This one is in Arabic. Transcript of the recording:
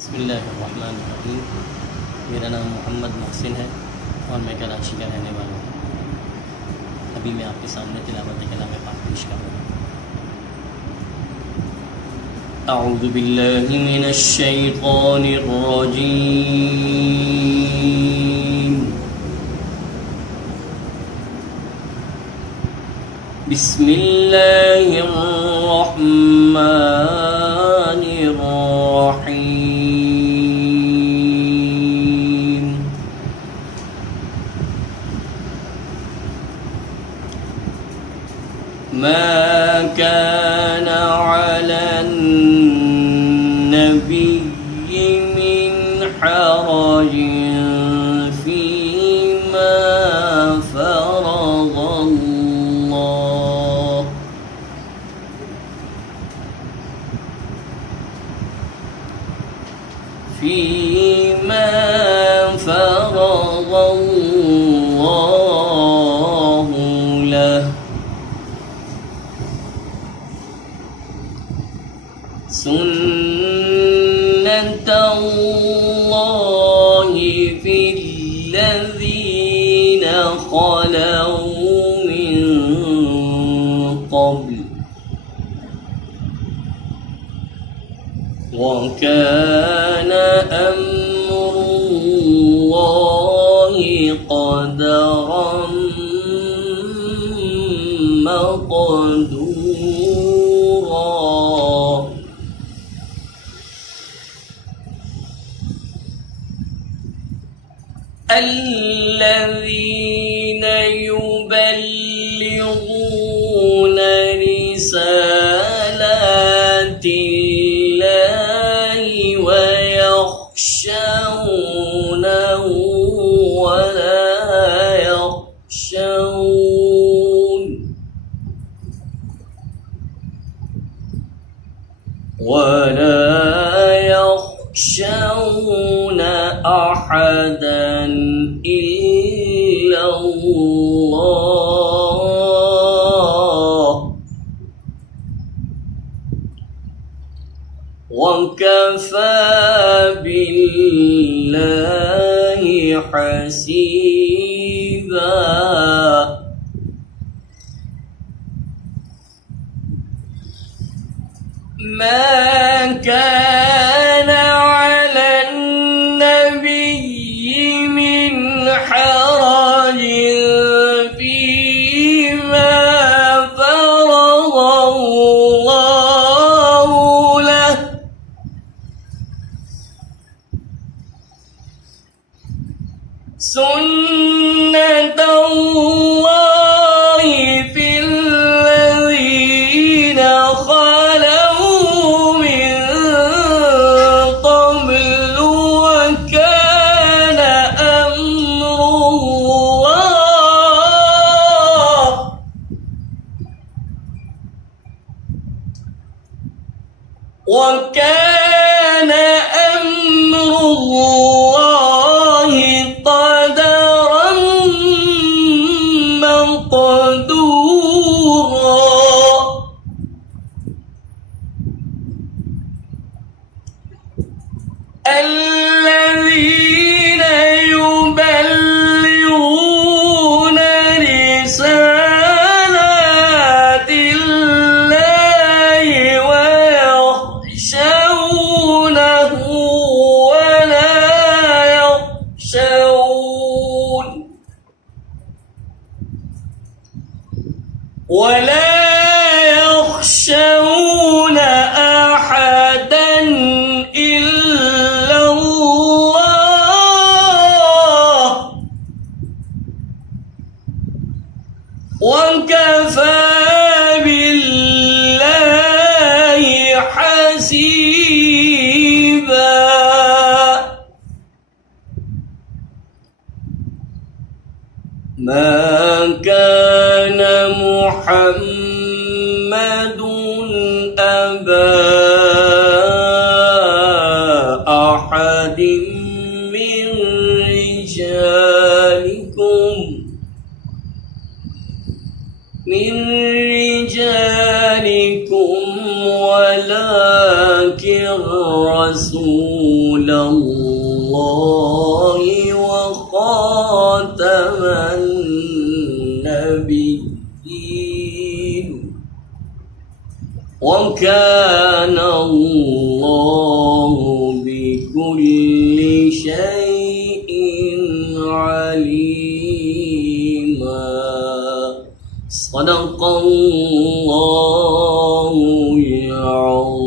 बिस्मिल्लाहिर्रहमानिर्रहीम। मेरा नाम मोहम्मद मोहसिन है और मैं कराची का रहने वाला हूँ। अभी मैं आपके सामने तिलावत कलाम पाक पेश कर रहा हूँ। अऊज़ु बिल्लाहि मिनश शैतानिर रजीम। बिस्मिल्लाहिर रहमानिर रहीम। मा काना अलन नबिय्यि मिन हरजिन फीमा फरज़ल्लाह। فيما فرض الله له سنة الله في الذين خلوا من قبل وكان أمر الله قدرا مقدورا. الذين يبلغون رسالات الله ويخشونه ولا يخشون أحدا إلا الله وكفى بالله حسيبا. ما كان على النبي من حرج فيما فرض الله له سنة الله في الذين خلوا من قبل وكان أمر الله قدرا مقدورا. الذين يبلغون رسالات الله ويخشونه ولا يخشون أحدا إلا الله وكفى بالله حسيبا. ما كان محمد أبا أحد من رجالكم ولكن رسول رسول الله وخاتم النبيين وكان الله بكل شيء عليما. صدق الله العظيم.